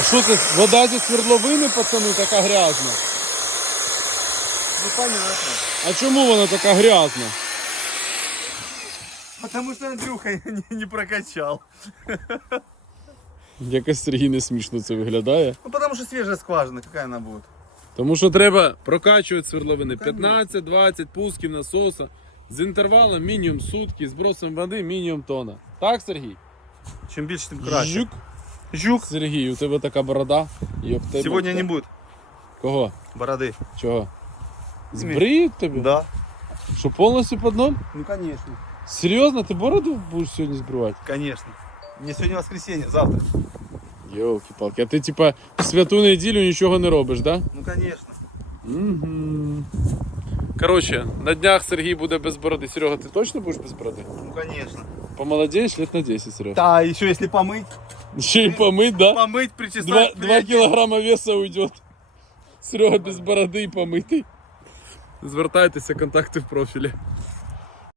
А що це? Вода зі свердловини, пацани, така грязна. Ну понятно. А чому вона така грязна? Потому что Андрюха не, не прокачал. Якось Сергій не смішно це виглядає. Ну потому что свежая скважина, какая она будет? Тому що треба прокачувати свердловини 15-20 пусків насоса з інтервалом мінімум сутки, збросом води мінімум тонна. Так, Сергій? Чем больше, тем краще. Жук. Жук. Сергій, у тебе така борода. І об тебе... Сегодня не будет Кого? бороды. Чого? Збриють тебе? Да. Що повністю під ноль? Ну конечно. Серйозно, ти бороду будеш сьогодні збривати? Конечно. Мне сегодня воскресенье, завтра. Йолки-палки, а ти типа в святу неділю нічого не робиш, да? Ну конечно. Угу. Коротше, на днях Сергій буде без бороди. Серега, ти точно будеш без бороди? Ну конечно. Помолодеєш лет на 10, Серега. Да, еще если помыть. Ще й помыть, да? Помыть, Два, причесать. два кілограма веса уйдет. Серега без бороди і помитий. Звертайтеся, контакти в профілі.